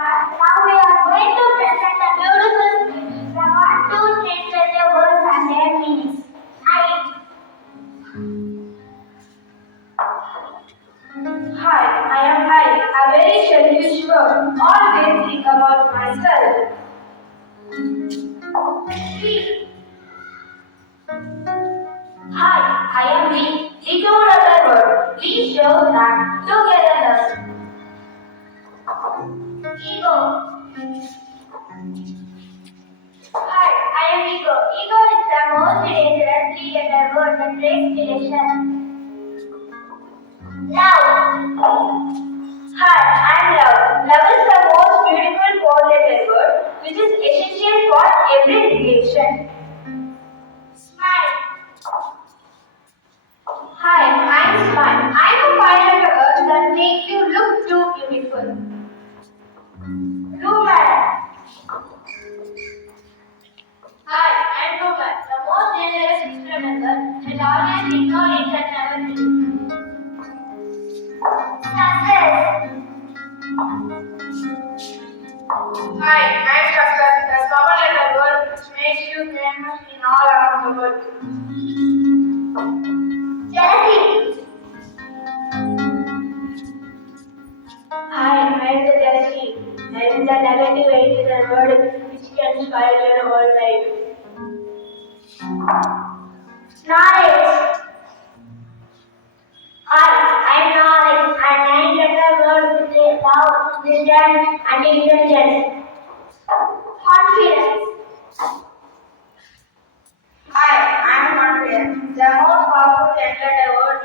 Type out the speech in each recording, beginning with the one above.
Now we are going to present a beautiful speech from one to literature words and their meanings. Hi, I am I, a very selfish bird, always think about myself. Hi, I am we, the two-letter word. We show that togetherness. Ego. Hi, I am ego. Ego is the most dangerous three-letter word that breaks relation. Love. Hi, I am love. Love is the most beautiful four-letter word, which is essential for every relation. Smile. Hi, I am Smile. I am a five-letter word that makes you look too beautiful. Rumour. Hi, I am Rumour, the most dangerous experimenter that always ignorates and never believes. Success. Hi, I am Success, the seven-letter word which makes you famous in all around the world. Jealousy. Hi, I am the jealousy, and the negative eight-letter word which can spoil your whole life. Knowledge. Hi, I am knowledge, a nine-letter word with love, wisdom, and intelligence. Confidence. Hi, I am confident, the most powerful ten-letter word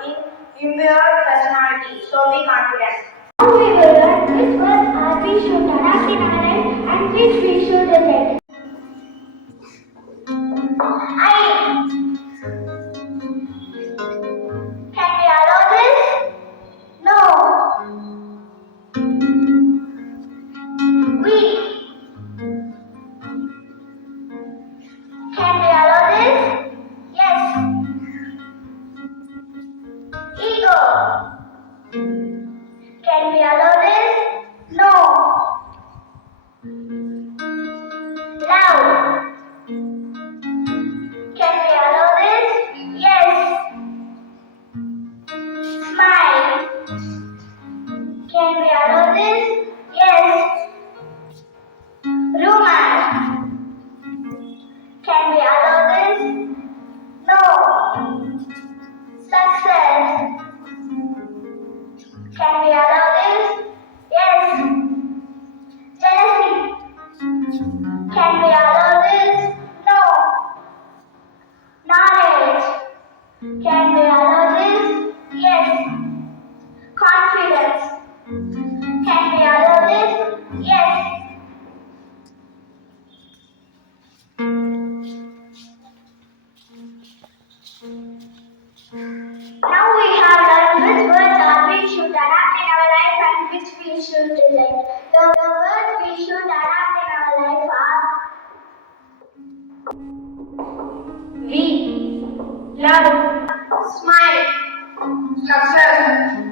in your personality, so be confident. Now we will learn which words are we should adapt in our life and which we should delete. I. Can we allow this? No. We. Can we allow this? Yes. Ego. Can we allow this? No. Love. Can we allow this? Yes. Smile. Can we allow this? Yes. Rumour. Can we allow this? No. Success. Can we allow this? Yes. Jealousy. Can we allow this? No. Knowledge. Can we allow this? Yes. Confidence. Can we allow this? Yes. Now we have learned which words are we should adapt in our life and which we should delete. The words we should adapt in our life are We love, smile, success,